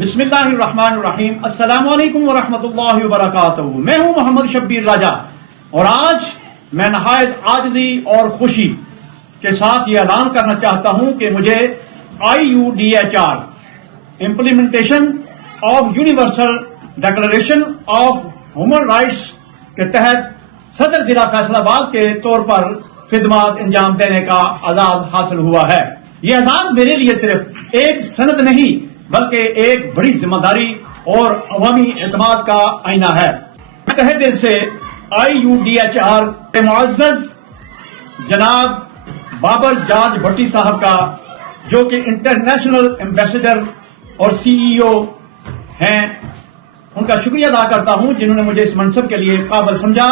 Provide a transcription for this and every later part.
بسم اللہ الرحمن الرحیم، السلام علیکم ورحمۃ اللہ وبرکاتہ۔ میں ہوں محمد شبیر راجہ، اور آج میں نہایت عاجزی اور خوشی کے ساتھ یہ اعلان کرنا چاہتا ہوں کہ مجھے IUDHR implementation of universal declaration of human rights کے تحت صدر ضلع فیصل آباد کے طور پر خدمات انجام دینے کا اعزاز حاصل ہوا ہے۔ یہ اعزاز میرے لیے صرف ایک سند نہیں بلکہ ایک بڑی ذمہ داری اور عوامی اعتماد کا آئینہ ہے۔ میں تہہ دل سے IUDHR کے معزز جناب بابر جارج بھٹی صاحب کا، جو کہ انٹرنیشنل ایمبیسڈر اور CEO ہیں، ان کا شکریہ ادا کرتا ہوں جنہوں نے مجھے اس منصب کے لیے قابل سمجھا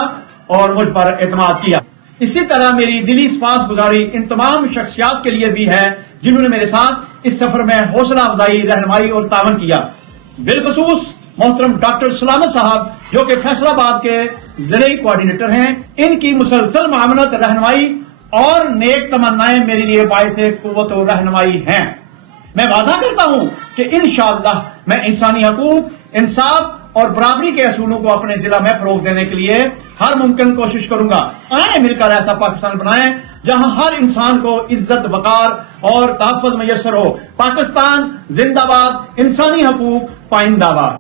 اور مجھ پر اعتماد کیا۔ اسی طرح میری دلی سپاس گزاری ان تمام شخصیات کے لیے بھی ہے جنہوں نے میرے ساتھ اس سفر میں حوصلہ افزائی، رہنمائی اور تعاون کیا۔ بالخصوص محترم ڈاکٹر سلامت صاحب، جو کہ فیصل آباد کے ضلعی کوآرڈینیٹر ہیں۔ ان کی مسلسل معاونت، رہنمائی اور نیک تمنائیں میرے لیے باعث قوت و رہنمائی ہیں۔ میں وعدہ کرتا ہوں کہ انشاءاللہ میں انسانی حقوق، انصاف اور برابری کے اصولوں کو اپنے ضلع میں فروغ دینے کے لیے ہر ممکن کوشش کروں گا۔ آئیں مل کر ایسا پاکستان بنائیں جہاں ہر انسان کو عزت، وقار اور تحفظ میسر ہو۔ پاکستان زندہ باد، انسانی حقوق پائندہ باد۔